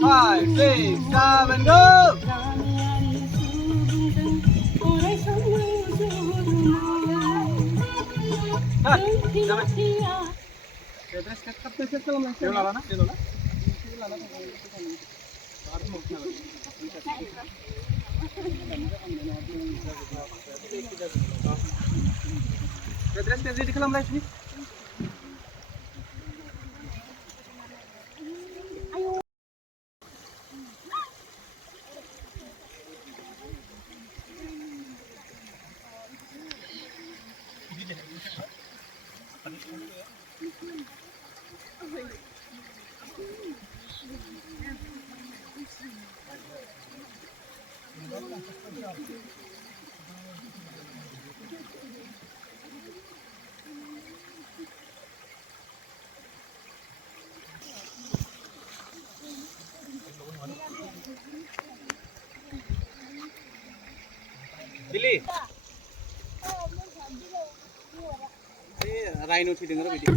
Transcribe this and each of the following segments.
Five, six, seven, go! Billy. Rhino sih denger video.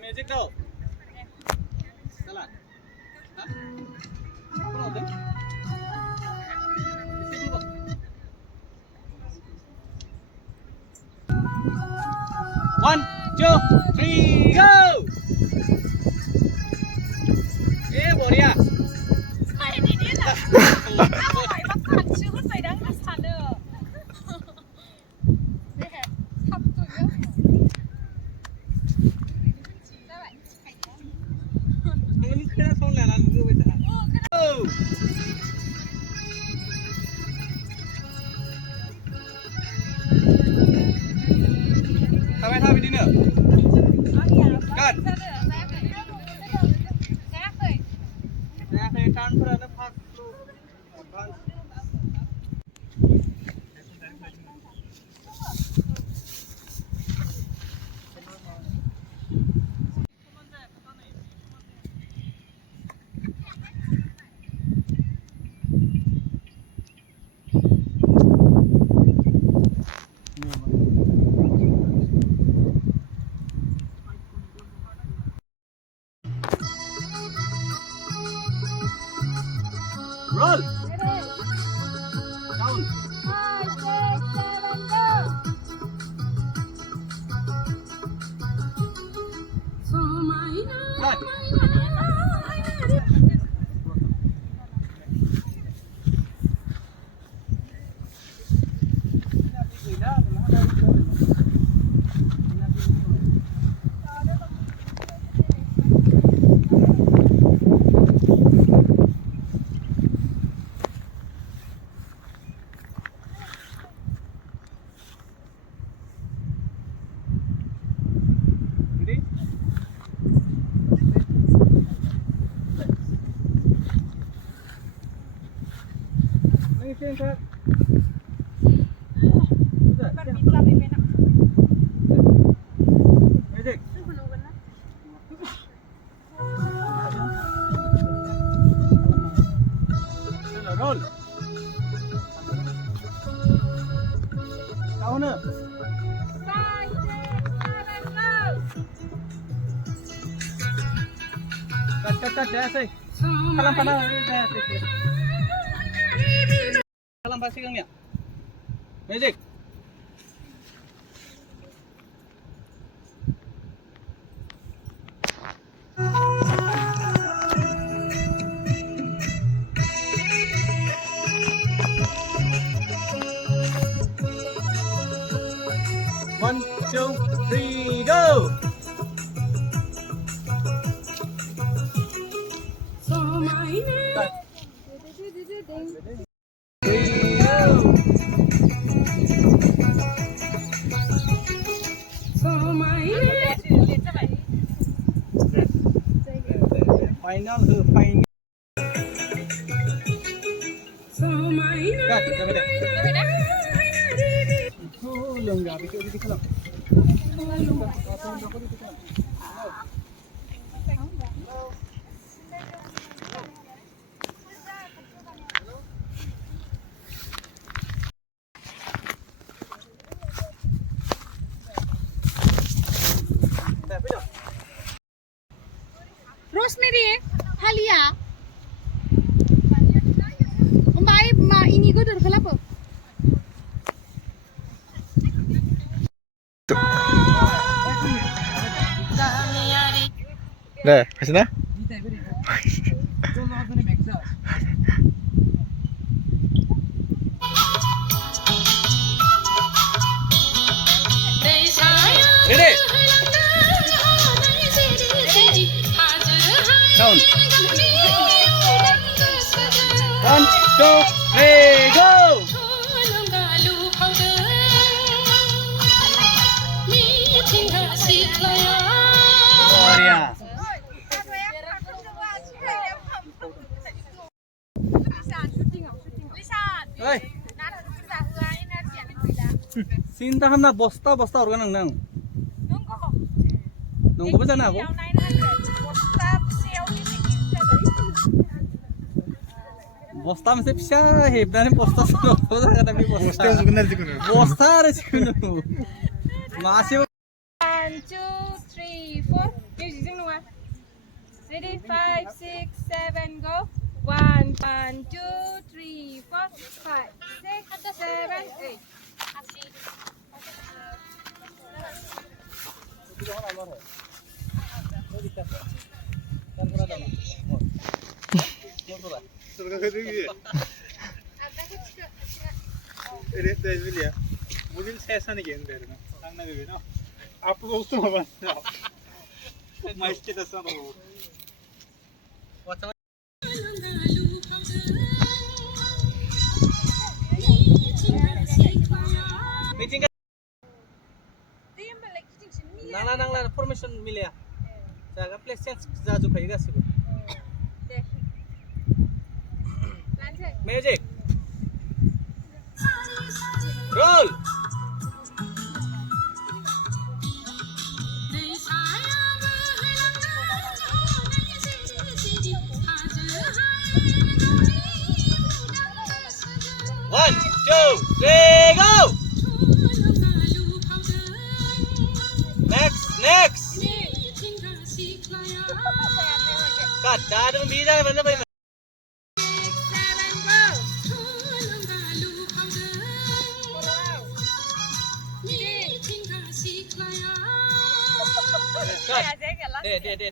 Magic daw. Salah. Hah? Apa udah? One, two, three, go! Boria. Sampai ini nih. Kan. Saya transfer ada pas lu. Roll. Down. 5, 6, 7, go. Cut. Mấy phiên khác. Bạn bị làm gì vậy nào? Magic. Roll. Kau na. 5, 6, 7, go! Cut, ऐसे. Kalam pala, ऐसे. Kalam pasti kang ya. Magic. One, two, three, go! Cut. Three, go! Final hư final. Cut, sampai dah. Oh, longgar itu di sana. Rosemary, Halia. Mbak ma ini gue dulu kelapa. 네, 가시나? Ready? Count. 1, 2, 3, go! Gloria. Oi. Sinta hamna bosta organ nang. Nunggu ba sana ako? Bosta masih bisa hebdan bosta sano. Bosta kata bi bosta. Bosta sebenarnya sih kuno. Bosta ada sih kuno. Masih 1, 2, 3, 4. Music dulu ah. Ready? 5, 6, 7, go. 1, 2, 3, 4, 5, 6, 7, 8. Bugün sesini gönderdim. Anladın mı? Apple olsun ama. Maçta da sana olur. Nangla formation milia. Jaga place change jaju bhai gasibo. Magic. Roll. One, two, three, go! Next. Cut. Dah ada bisa benda benda. Cut. Deh.